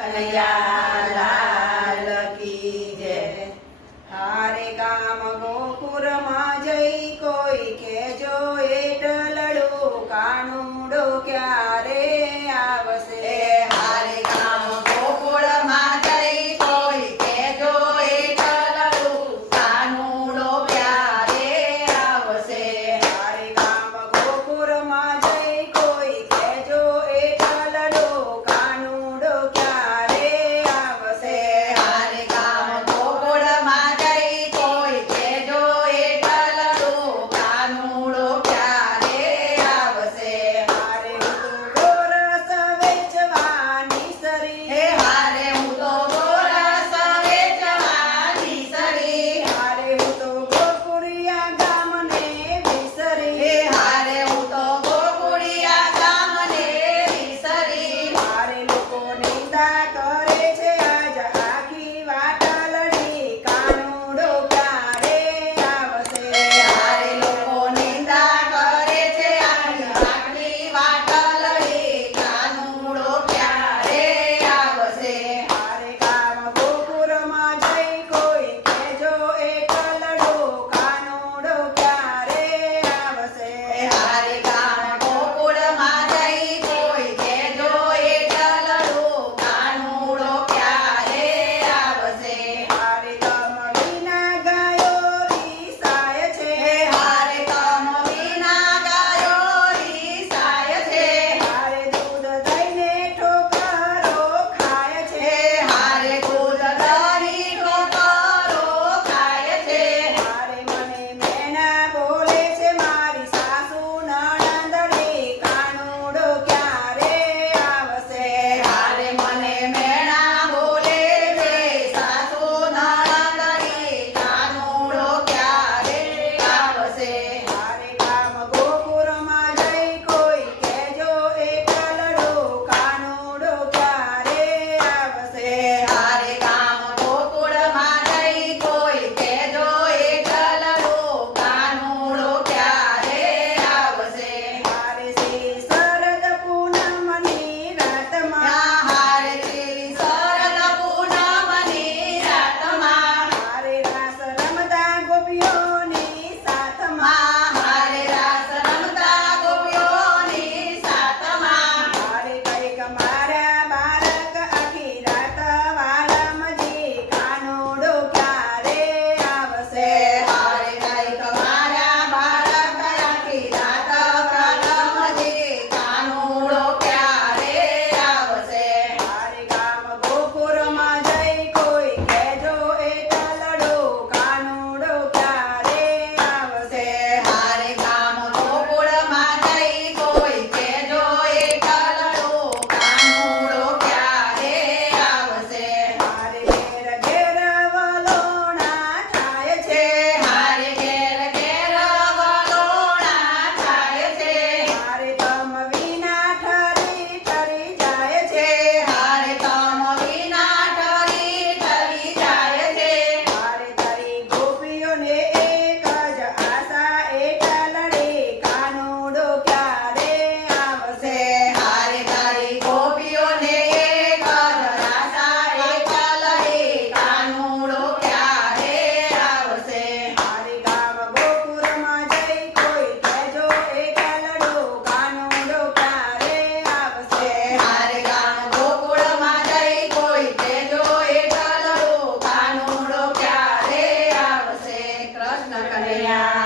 કનૈયા લાલ કી જય। હારે ગામ ગોકુળમાં જઈ કોઈ કેજો એટલડું કાનુડો ક્યારે આવશે। હારે ગામ ગોકુળમાં જઈ કોઈ કેજો એટલડું કાનુડો ક્યારે આવશે। હારે ગામ ગોકુળમાં જઈ કોઈ કેજો એટલડું કાનુડો ક્યારે આવશે। હારે ગામ ગોકુળમાં જઈ કોઈ કેજો એટલડું કાનુડો ક્યારે આવશે। હારે હું તો ગોરસ વેચવાની સરી। હે હારે હું તો ગોરસ વેચવાની સરી। હારે હું તો ગોકુળિયા ગામને વિસરી। હે હારે હું તો ગોકુળિયા ગામને વિસરી। હારે લોકો નિંદા કરે છે આજ આખી વાટલડી કાનુડો ક્યારે આવશે। હારે લોકો નિંદા કરે છે આટલી વાટલડી કાનુડો ક્યારે આવશે। હારે ગામ ગોકુળમાં જઈ કોઈ કેજો એટલડો કાનુડો ક્યારે આવશે। હારે ગામ ગોકુળમાં જઈ કોઈ કેજો એટલડું કાનુડો ક્યારે આવશે। હારે તમ વિના ગાયો રીસાય છે। હે હારે તમ વિના ગાયો રીસાય છે। હારે દૂધ દઈને ઠોકરો ખાય છે। હે હારે દૂધ દહીં ઠોકરો ખાય છે। હારે મને મેના બોલે છે મારી સાસુ નણંદડી કાનુડો ક્યારે આવશે। હારે મને મેણા બોલે છે સાસુ નણંદડી કાનુડો ક્યારે આવશે। હારે ગામ ગોકુળમાં જઈ કોઈ કેજો એટલડો કાનુડો ક્યારે આવશે। હારે ગામ ગોકુળમાં જઈ કોઈ કેજો એટલડું કાનુડો ક્યારે આવશે। હારે શ્રી શરદ પૂનમની રાતમાં હારે શ્રી શરદ પૂનમની રાતમાં હારે રાસ રમતા ગોપીઓની સાથમાં હારે રાસ રમતા ગોપીઓની સાથમાં હારે કઈક મારા બાળક આખી રાત વાળમજી કાનુડો ક્યારે આવશે। હારે કઈક મારા બાળક આખી રાત કાલમજી કાનુડો ક્યારે આવશે। હારે ગામ ગોકુળમાં જઈ કોઈ કેજો એટલડો કાનુડો ક્યારે આવશે। હારે ગામ ગોકુળમાં જઈ કોઈ કેજો એટલડું કાનુડો ક્યારે આવશે। હારે ઘેર ઘેર વલોણા થાય છે। હારે ઘેર ઘેર વલોણા થાય છે। હારે તમ વિના ઠરી ઠરી જાય છે। હારે તમ વિના ઠરી ઠરી જાય છે। હારે તારી ગોપીઓને એક જ આશા એટલડી કાનુડો ક્યારે આવશે। હારે તારી ગોપીઓને એક જ આશા એટલડી કાનુડો ક્યારે આવશે। હારે ગામ ગોકુળમાં જઈ કોઈ કેજો એટલડો કાનુડો ક્યારે આવશે। હારે ગામ ગોકુળમાં જઈ કોઈ કેજો એટલડું કાનુડો ક્યારે આવશે। કૃષ્ણ કનૈયા